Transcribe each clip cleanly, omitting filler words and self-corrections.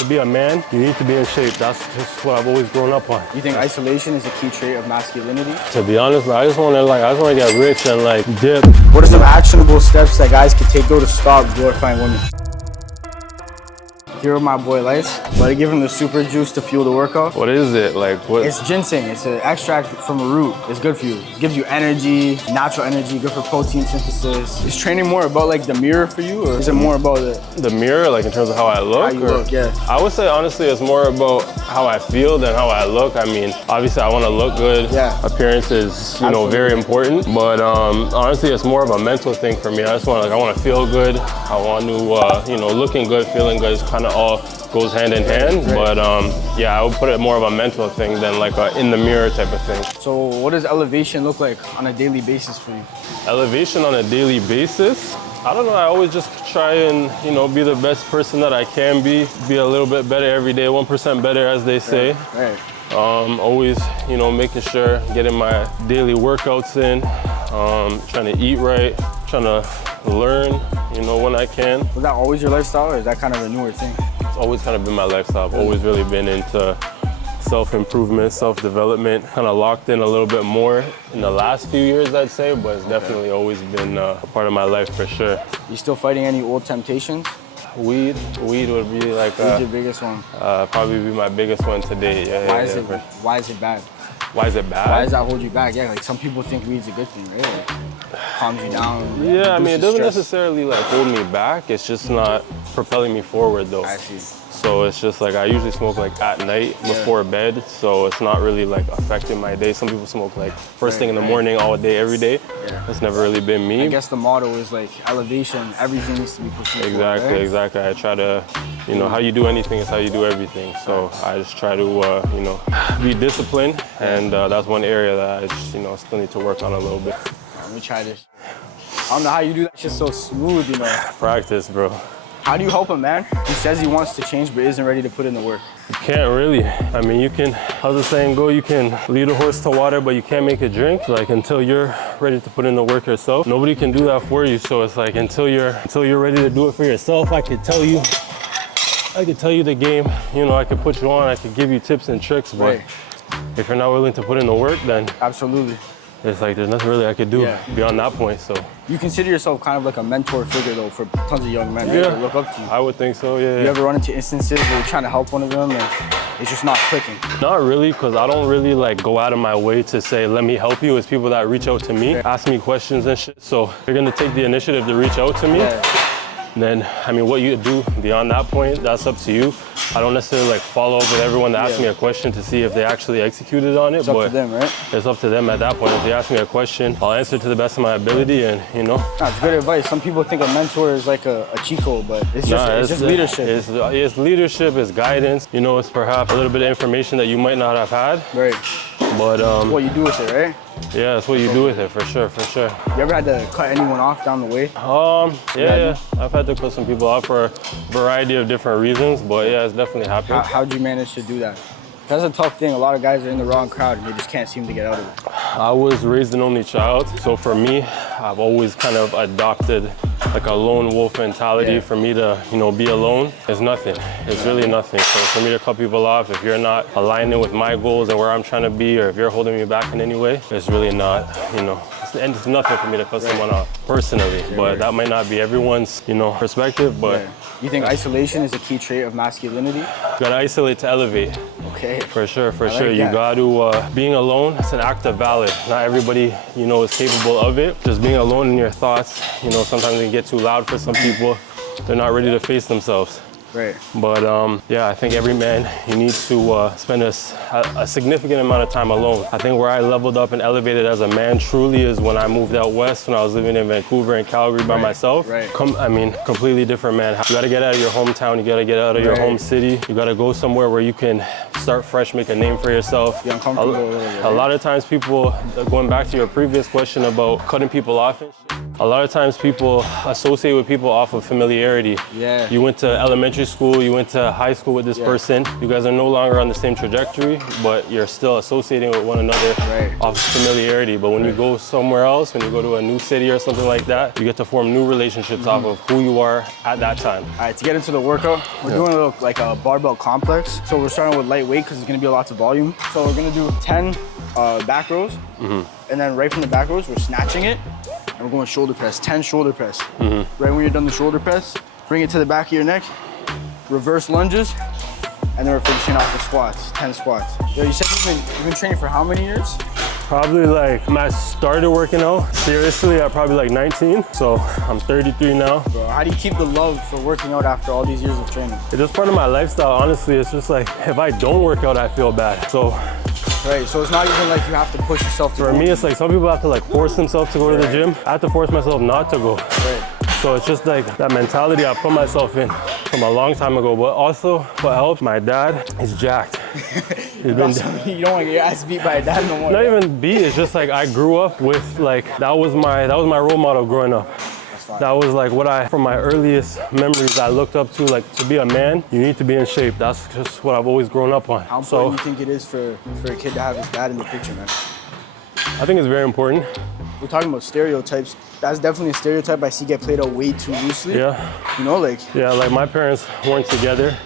to be a man, you need to be in shape. That's just what I've always grown up on. You think isolation is a key trait of masculinity? To be honest, bro, I just want to get rich and like dip. What are some actionable steps that guys can take though to stop glorifying women? Here with my boy Liites. About to give him the super juice to fuel the workout. What is it? Like what? It's ginseng. It's an extract from a root. It's good for you. It gives you energy, natural energy, good for protein synthesis. Is training more about like the mirror for you, or is it more about the mirror, like in terms of how I look? How you look, yeah. I would say honestly, it's more about how I feel than how I look. I mean, obviously, I want to look good. Yeah. Appearance is, you know, very important. But honestly, it's more of a mental thing for me. I want to feel good. I want to, you know, looking good, feeling good is kind of all goes hand in hand. But yeah, I would put it more of a mental thing than like a in the mirror type of thing. So what does elevation look like on a daily basis for you? Elevation on a daily basis? I don't know, I always just try and, you know, be the best person that I can be a little bit better every day, 1% better as they say. Right. Always, you know, making sure getting my daily workouts in, trying to eat right, trying to learn, you know, when I can. Was that always your lifestyle, or is that kind of a newer thing? It's always kind of been my lifestyle. I've always really been into self-improvement, self-development, kind of locked in a little bit more in the last few years, I'd say, but it's definitely always been a part of my life for sure. You still fighting any old temptations? Weed would be like Weed's your biggest one. probably be my biggest one today. Yeah, Why is it bad? Why is it bad? Why does that hold you back? Yeah, like some people think weed's a good thing, right? Like, calms you down. Yeah, I mean, it doesn't stress. necessarily like hold me back. It's just not propelling me forward though. I see. So it's just like I usually smoke like at night before bed, so it's not really like affecting my day. Some people smoke like first thing in the morning, all day, every day. Yeah. That's never really been me. I guess the motto is like elevation. Everything needs to be pushed forward, Exactly, right? exactly. I try to, you know, how you do anything is how you do everything. So I just try to, you know, be disciplined, and that's one area that I just, you know, still need to work on a little bit. Let me try this. I don't know how you do that shit so smooth, you know. Practice, bro. How do you help him, man? He says he wants to change, but isn't ready to put in the work. You can't really. I mean, you can, how's the saying go? You can lead a horse to water, but you can't make it drink. Like until you're ready to put in the work yourself, nobody can do that for you. So it's like until you're ready to do it for yourself, I could tell you the game. You know, I could put you on, I could give you tips and tricks, but if you're not willing to put in the work, then absolutely. It's like there's nothing really I could do beyond that point. So you consider yourself kind of like a mentor figure though for tons of young men that look up to you. I would think so. Yeah. You ever run into instances where you're trying to help one of them and it's just not clicking? Not really, because I don't really like go out of my way to say let me help you. It's people that reach out to me, ask me questions and shit. So you're gonna take the initiative to reach out to me. Then, I mean, what you do beyond that point, that's up to you. I don't necessarily like follow up with everyone that asks me a question to see if they actually executed on it. It's up to them, right? It's up to them at that point. If they ask me a question, I'll answer to the best of my ability, and you know. That's good advice. Some people think a mentor is like a cheat code, but it's just leadership. It's leadership, it's guidance. You know, it's perhaps a little bit of information that you might not have had. Right. But what you do with it, right? Yeah, that's what you do with it, for sure, for sure. You ever had to cut anyone off down the way? Yeah. I've had to cut some people off for a variety of different reasons, but yeah, it's definitely happened. How'd you manage to do that? That's a tough thing. A lot of guys are in the wrong crowd and they just can't seem to get out of it. I was raised an only child, so for me, I've always kind of adopted like a lone wolf mentality. For me to, you know, be alone is nothing. It's really nothing. So for me to cut people off, if you're not aligning with my goals and where I'm trying to be, or if you're holding me back in any way, it's really not, you know, and it's nothing for me to cut someone off personally. But that might not be everyone's, you know, perspective. But you think isolation is a key trait of masculinity? You gotta isolate to elevate. Okay. For sure, for sure. You gotta, being alone, it's an act of valor. Not everybody, you know, is capable of it. Just being alone in your thoughts, you know, sometimes it can get too loud for some people. They're not ready to face themselves. Right. But yeah, I think every man, you need to spend a significant amount of time alone. I think where I leveled up and elevated as a man truly is when I moved out west, when I was living in Vancouver and Calgary by myself. I mean, completely different, man. You gotta get out of your hometown, you gotta get out of your home city. You gotta go somewhere where you can start fresh, make a name for yourself. Be uncomfortable. A lot of times people, going back to your previous question about cutting people off and shit, A lot of times people associate with people off of familiarity. Yeah. You went to elementary school, you went to high school with this person. You guys are no longer on the same trajectory, but you're still associating with one another off of familiarity. But when you go somewhere else, when you go to a new city or something like that, you get to form new relationships off of who you are at that time. All right, to get into the workout, we're doing a little like a barbell complex. So we're starting with lightweight because it's gonna be a lot of volume. So we're gonna do 10 back rows, and then right from the back rows, we're snatching it, and we're going shoulder press, 10 shoulder press. Right when you're done the shoulder press, bring it to the back of your neck, reverse lunges, and then we're finishing off the squats, 10 squats. Yo, you said you've been training for how many years? Probably like when I started working out seriously at probably like 19, so I'm 33 now. Bro, how do you keep the love for working out after all these years of training? It's just part of my lifestyle, honestly. It's just like, if I don't work out, I feel bad. So right, so it's not even like you have to push yourself to for me, it's like some people have to like force themselves to go to the gym. I have to force myself not to go. So it's just like that mentality I put myself in from a long time ago. But also what helps, my dad is jacked. You don't want to get your ass beat by a dad no more. Not even beat, it's just like I grew up with like, that was my role model growing up. That was like what from my earliest memories I looked up to, like to be a man, you need to be in shape. That's just what I've always grown up on. How important do you think it is for a kid to have his dad in the picture, man? I think it's very important. We're talking about stereotypes. That's definitely a stereotype I see get played out way too loosely. Yeah. You know, like. Yeah, like my parents weren't together.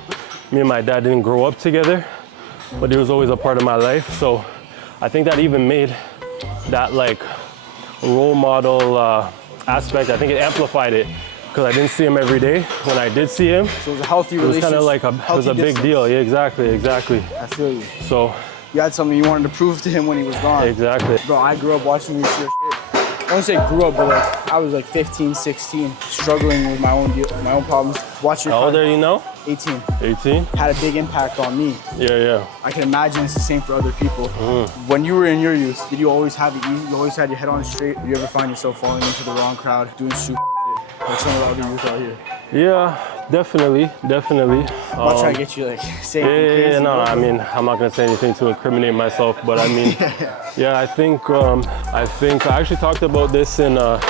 Me and my dad didn't grow up together, but he was always a part of my life. So I think that even made that like role model aspect, I think it amplified it because I didn't see him every day. When I did see him, so it was a healthy relationship. It was kind of like it was a big deal. Yeah, exactly. I feel you. So you had something you wanted to prove to him when he was gone. Exactly. Bro, I grew up watching you shit. I wouldn't say grew up, but like I was like 15, 16, struggling with my own problems. Watching. How old are you now? 18. 18? Had a big impact on me. Yeah. I can imagine it's the same for other people. When you were in your youth, did you always have it easy? You always had your head on straight? Did you ever find yourself falling into the wrong crowd, doing stupid shit like some of the other youth out here? Yeah, definitely. I'm not trying to get you like saying crazy. Yeah, no, I mean, I'm not gonna say anything to incriminate myself, but I mean, yeah, I think I actually talked about this in a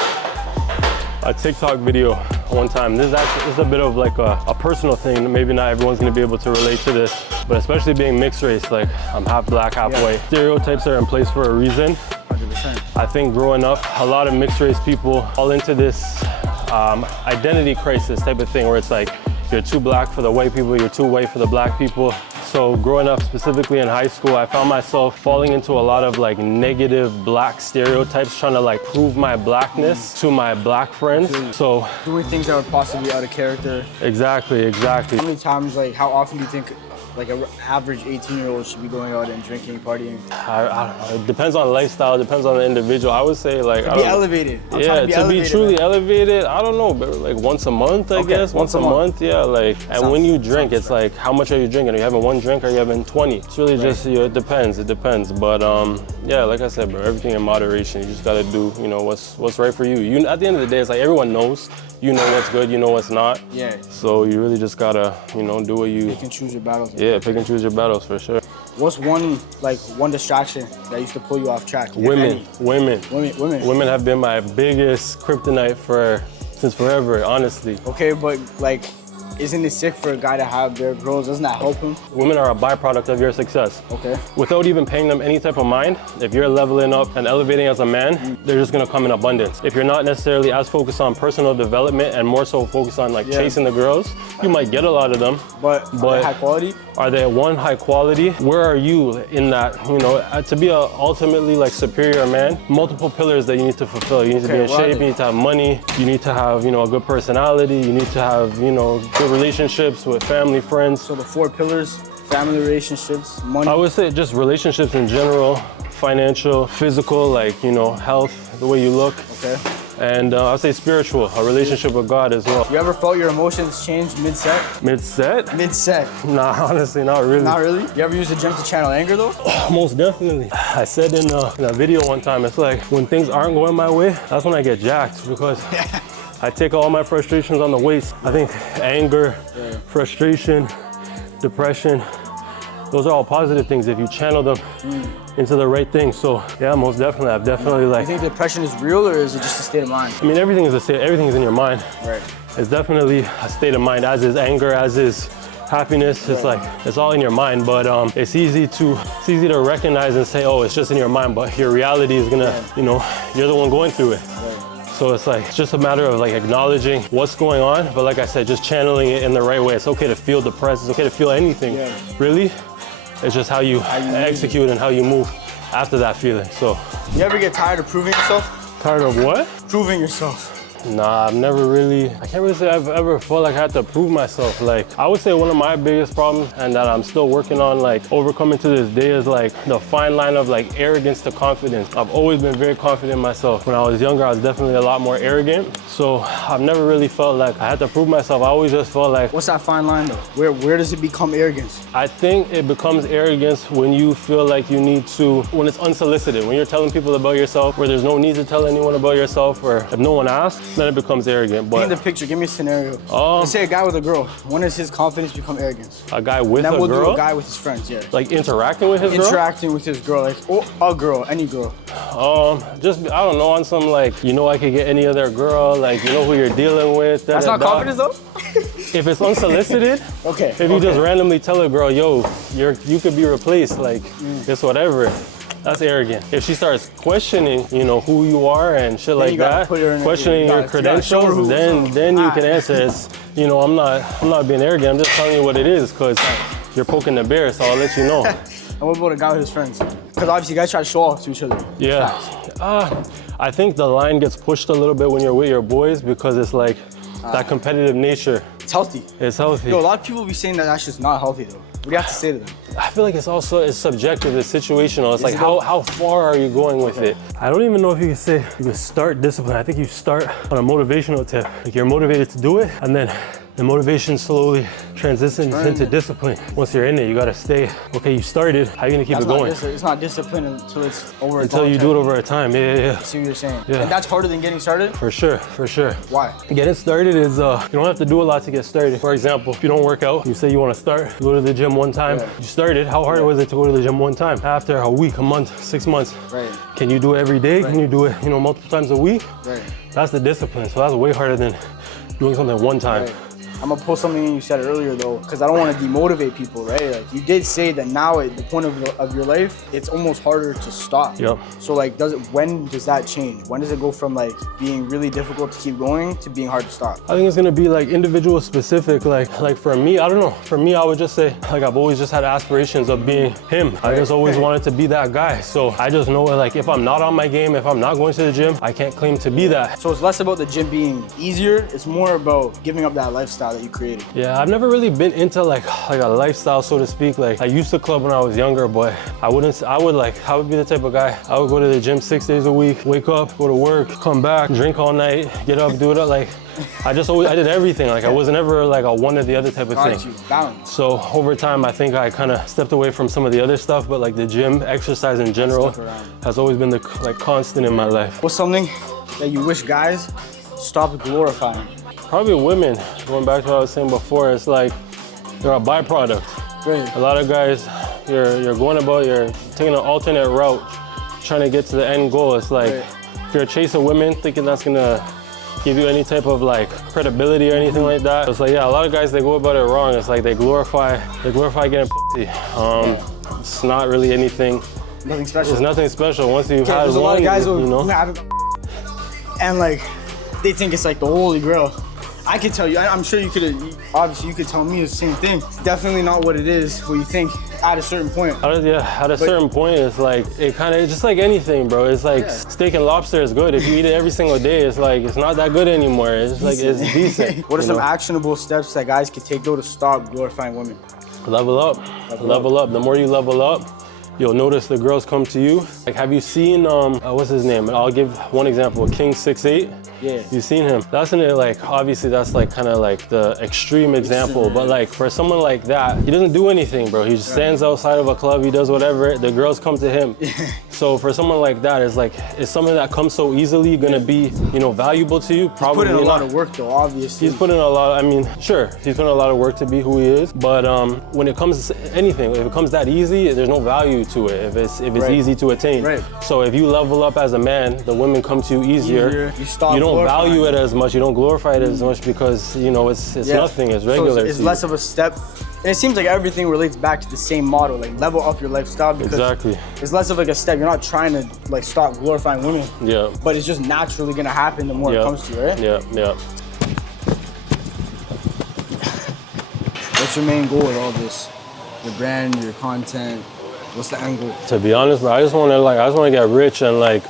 TikTok video one time. This is a bit of like a personal thing. Maybe not everyone's gonna be able to relate to this, but especially being mixed race, like I'm half black, half white. Stereotypes are in place for a reason. 100%. I think growing up, a lot of mixed race people fall into this identity crisis type of thing where it's like, you're too black for the white people, you're too white for the black people. So growing up, specifically in high school, I found myself falling into a lot of like negative black stereotypes, trying to like prove my blackness to my black friends. So doing things that were possibly out of character. Exactly. How many times, like how often do you think like an average 18-year-old should be going out and drinking, partying? I don't know. It depends on lifestyle, depends on the individual. I would say like, to be elevated. To be truly elevated, I don't know, but like once a month, I guess. Once a month, yeah. Like, and when you drink, it's like, how much are you drinking? Are you having one drink or are you having 20? It's really just, it depends. But yeah, like I said, bro, everything in moderation. You just gotta do, what's right for you. At the end of the day, it's like everyone knows. You know what's good, you know what's not. Yeah. So you really just gotta, do what you... Pick and choose your battles. Yeah, pick and choose your battles for sure. What's one distraction that used to pull you off track? Women. Women have been my biggest kryptonite since forever, honestly. Okay, but like, isn't it sick for a guy to have their girls? Doesn't that help him? Women are a byproduct of your success. Okay. Without even paying them any type of mind, if you're leveling up and elevating as a man, they're just gonna come in abundance. If you're not necessarily as focused on personal development and more so focused on like chasing the girls, you might get a lot of them. But are they high quality? Are they high quality? Where are you in that, to be a ultimately like superior man, multiple pillars that you need to fulfill. You need to be in shape, you need to have money, you need to have, a good personality, you need to have, good relationships with family, friends. So the 4 pillars: family, relationships, money. I would say just relationships in general, financial, physical, like, health, the way you look. Okay. And I'd say spiritual, a relationship with God as well. You ever felt your emotions change mid-set? Mid-set? Mid-set. Nah, honestly, not really. Not really? You ever use the gym to channel anger though? Most definitely. I said in a video one time, it's like when things aren't going my way, that's when I get jacked because I take all my frustrations on the waist. I think anger, frustration, depression, those are all positive things if you channel them into the right thing. So yeah, most definitely. I've definitely like. You think depression is real, or is it just a state of mind? I mean, everything is a state. Everything is in your mind. Right. It's definitely a state of mind, as is anger, as is happiness. It's like, it's all in your mind, but it's easy to recognize and say, oh, it's just in your mind, but your reality is gonna, you know, you're the one going through it. So it's like, it's just a matter of like acknowledging what's going on, but like I said, just channeling it in the right way. It's okay to feel depressed, it's okay to feel anything, really. It's just how you execute and how you move after that feeling, so. You ever get tired of proving yourself? Tired of what? Proving yourself. Nah, I've never really, I can't really say I've ever felt like I had to prove myself. Like, I would say one of my biggest problems, and that I'm still working on, like, overcoming to this day, is like the fine line of like arrogance to confidence. I've always been very confident in myself. When I was younger, I was definitely a lot more arrogant. So I've never really felt like I had to prove myself. I always just felt like. What's that fine line though? Where does it become arrogance? I think it becomes arrogance when you feel like you need to, when it's unsolicited, when you're telling people about yourself, where there's no need to tell anyone about yourself, or if no one asks, then it becomes arrogant. But paint the picture, give me a scenario. Let's say a guy with a girl. When does his confidence become arrogance? A guy with a girl? Then we'll do a guy with his friends, yeah. Like interacting with his girl? Interacting with his girl, like, or a girl, any girl. Just, I don't know, on some like, you know I could get any other girl, like, you know who you're dealing with. That's not confidence though? If it's unsolicited, okay. If you just randomly tell a girl, yo, you could be replaced, like, it's whatever. That's arrogant. If she starts questioning, you know, who you are and shit like that, questioning your credentials, then you can answer it's, you know, I'm not being arrogant. I'm just telling you what it is, because you're poking the bear, so I'll let you know. And what about a guy with his friends? Because obviously you guys try to show off to each other. Yeah. I think the line gets pushed a little bit when you're with your boys, because it's like that competitive nature. It's healthy. It's healthy. Yo, a lot of people be saying that that's just not healthy though. What do you have to say to them? I feel like it's subjective, it's situational. It's like, how far are you going with it? I don't even know if you can say you can start discipline. I think you start on a motivational tip. Like, you're motivated to do it, and then the motivation slowly transitions into discipline. Once you're in it, you gotta stay. Okay, you started, how are you gonna keep it going? It's not discipline until it's over Until you do it over a time, yeah. I see what you're saying. Yeah. And that's harder than getting started? For sure. Why? Getting started is, you don't have to do a lot to get started. For example, if you don't work out, you say you wanna start, you go to the gym one time, you started, how hard was it to go to the gym one time? After a week, a month, 6 months, can you do it every day? Can you do it, multiple times a week? That's the discipline, so that's way harder than doing something one time. I'm gonna pull something you said earlier though, because I don't want to demotivate people, right? Like, you did say that now at the point of your life, it's almost harder to stop. Yep. So like, when does that change? When does it go from like being really difficult to keep going to being hard to stop? I think it's gonna be like individual specific. Like for me, I don't know. For me, I would just say, like, I've always just had aspirations of being him. I just always wanted to be that guy. So I just know, like, if I'm not on my game, if I'm not going to the gym, I can't claim to be that. So it's less about the gym being easier, it's more about giving up that lifestyle that you created. Yeah, I've never really been into like a lifestyle, so to speak. Like, I used to club when I was younger, but I would be the type of guy, I would go to the gym 6 days a week, wake up, go to work, come back, drink all night, get up, do it up. Like, I did everything. Like, I wasn't ever like a one or the other type of thing. Balance. So over time, I think I kind of stepped away from some of the other stuff, but like the gym, exercise in general, has always been the constant in my life. What's something that you wish guys stopped glorifying? Probably women. Going back to what I was saying before, it's like they're a byproduct. A lot of guys, you're taking an alternate route, trying to get to the end goal. It's like, if you're chasing women, thinking that's gonna give you any type of like credibility or anything like that. It's like, yeah, a lot of guys, they go about it wrong. It's like they glorify getting pussy. It's not really anything. Nothing special. It's nothing special. Once you've had there's one, a lot of guys who haven't, and like, they think it's like the holy grail. I could tell you, I'm sure you could, obviously you could tell me the same thing. Definitely not what it is, what you think at a certain point. At a certain point, it's like, it's just like anything, bro. It's like steak and lobster is good. If you eat it every single day, it's like, it's not that good anymore. It's like, it's decent. What are some actionable steps that guys could take though to stop glorifying women? Level up. Level up. The more you level up, you'll notice the girls come to you. Like, have you seen, what's his name? I'll give one example, King 6'8". Yeah. You've seen him. That's like, obviously that's like kind of like the extreme example, but like for someone like that, he doesn't do anything, bro. He just stands outside of a club, he does whatever, the girls come to him. So for someone like that, it's like, is something that comes so easily gonna be, you know, valuable to you? Probably Put in a lot not. of work though, obviously. He's put in a lot, I mean, sure, he's put in a lot of work to be who he is, but when it comes to anything, if it comes that easy, there's no value to it, if it's Right. easy to attain. Right. So if you level up as a man, the women come to you easier. You don't glorifying value it as much, you don't glorify it as much because, you know, it's nothing, it's regular. So it's less of a step. And it seems like everything relates back to the same model, like level up your lifestyle, because Exactly. it's less of like a step. You're not trying to like stop glorifying women, Yeah. but it's just naturally gonna happen the more it comes to you, right? Yeah, yeah. What's your main goal with all this? Your brand, your content, what's the end goal? To be honest, bro, I just want to get rich and like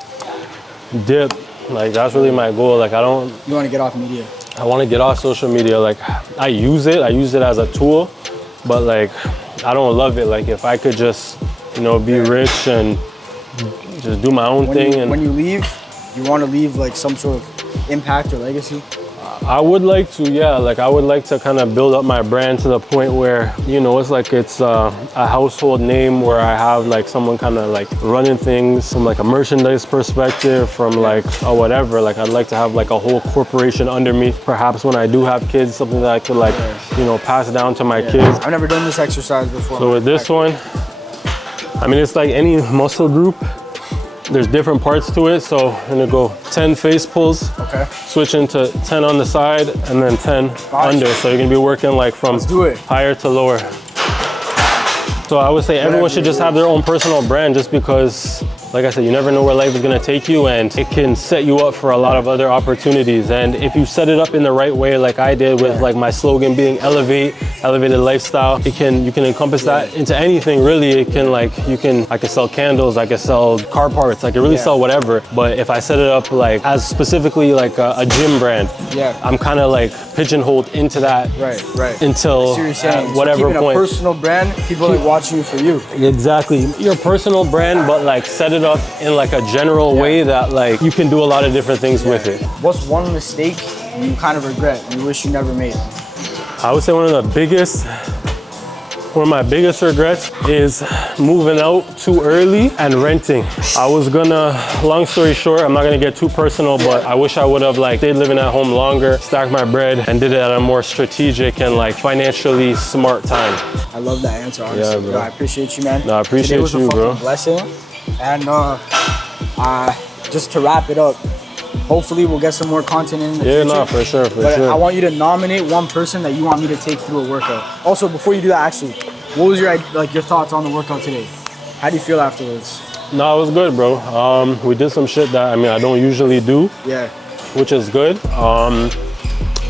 dip. Like that's really my goal. Like You wanna get off media? I want to get off social media. Like I use it as a tool, but like I don't love it. Like if I could just, you know, be rich and just do my own thing. When you leave, you wanna leave like some sort of impact or legacy? I would like to, yeah. Like I would like to kind of build up my brand to the point where, you know, it's like it's a household name where I have like someone kind of like running things from like a merchandise perspective, from like whatever. Like I'd like to have like a whole corporation under me. Perhaps when I do have kids, something that I could like, you know, pass down to my kids. I've never done this exercise before. So with this one, I mean, it's like any muscle group. There's different parts to it, so I'm gonna go 10 face pulls, Okay. switch into 10 on the side, and then 10 under. So you're gonna be working like from Let's do it. higher to lower. So I would say everyone should just have their own personal brand, just because, like I said, you never know where life is gonna take you, and it can set you up for a lot of other opportunities. And if you set it up in the right way, like I did with like my slogan being elevated lifestyle, you can encompass that into anything really. It can like, I could sell candles, I could sell car parts, I could really sell whatever. But if I set it up like as specifically like a gym brand, I'm kind of like pigeonholed into that Right. until whatever so point. A personal brand, people like watching you for you. Exactly, your personal brand, but like set it up in like a general way that like you can do a lot of different things with it. What's one mistake you kind of regret, you wish you never made? I would say one of my biggest regrets is moving out too early and renting. I was gonna, long story short, I'm not gonna get too personal, but I wish I would have like stayed living at home longer, stacked my bread, and did it at a more strategic and like financially smart time. I love that answer, honestly. Yeah, bro. Yo, I appreciate you, man. No, I appreciate Today was you, a bro. fucking blessing. And just to wrap it up, hopefully we'll get some more content in the future. No, for sure, But I want you to nominate one person that you want me to take through a workout. Also, before you do that, actually, what was your thoughts on the workout today? How do you feel afterwards? No, it was good, bro. We did some shit that, I mean, I don't usually do, Yeah. which is good.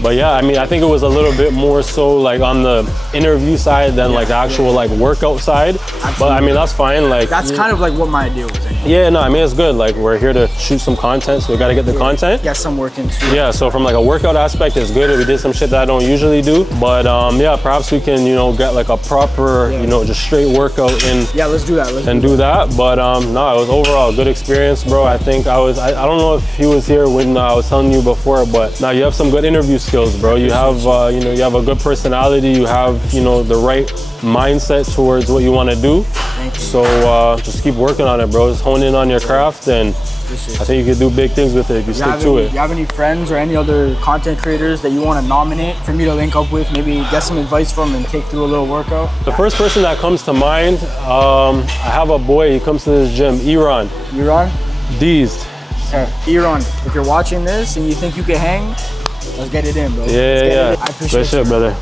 But yeah, I mean, I think it was a little bit more so like on the interview side than like the actual like workout side. Absolutely. But I mean, that's fine. Like That's kind of like what my idea was. Anyway. Yeah, no, I mean, it's good. Like we're here to shoot some content, so we got to get the content. Get some work in too. Yeah, so from like a workout aspect, it's good. We did some shit that I don't usually do. But yeah, perhaps we can, you know, get like a proper, you know, just straight workout in. Yeah, let's do that. Do that. But no, it was overall a good experience, bro. I think I don't know if he was here when I was telling you before, but now you have some good interview skills, bro. You have, you know, you have a good personality. You have, you know, the right mindset towards what you want to do. Thank you. So just keep working on it, bro. Just hone in on your craft, and I think you can do big things with it if you stick to it. Do you have any friends or any other content creators that you want to nominate for me to link up with? Maybe get some advice from and take through a little workout? The first person that comes to mind, I have a boy. He comes to this gym, Iran. Iran? Deezed. Iran, if you're watching this and you think you can hang, let's get it in, bro. Yeah. I appreciate Good shit, brother.